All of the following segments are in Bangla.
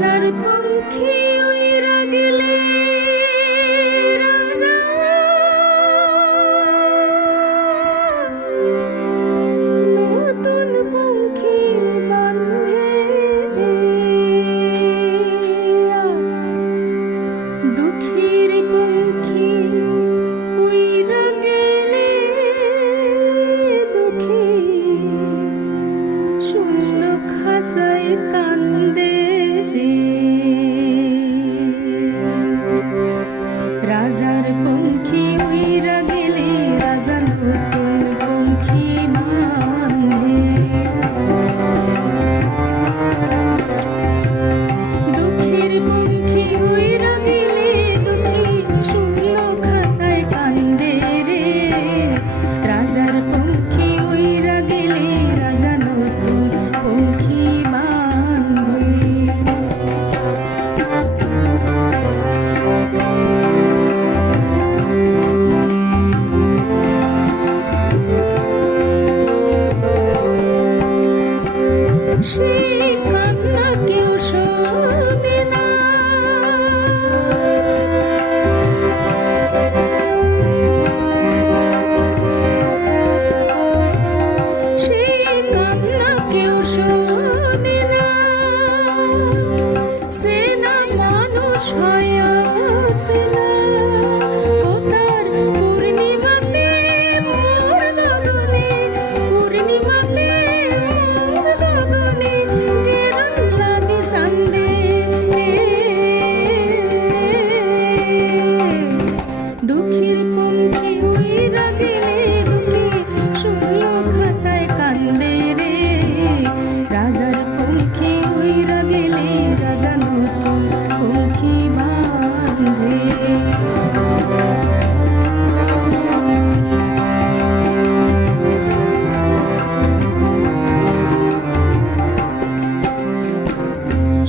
servo que ছয়া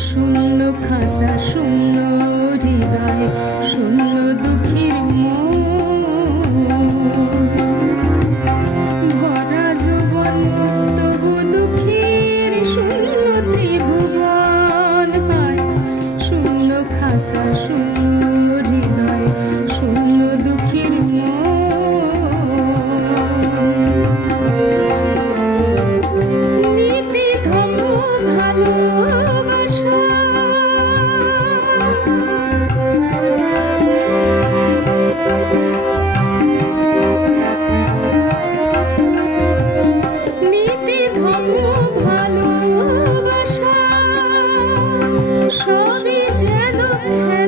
শূন্য খাসা শূন্য হৃদয়, শূন্য দুঃখীর ভরা জীবন তবু দুঃখীর শূন্য ত্রিভুবন হয়। শূন্য খাসা শূন্য ধন্য ভালোবাসা সবই যে দুঃখে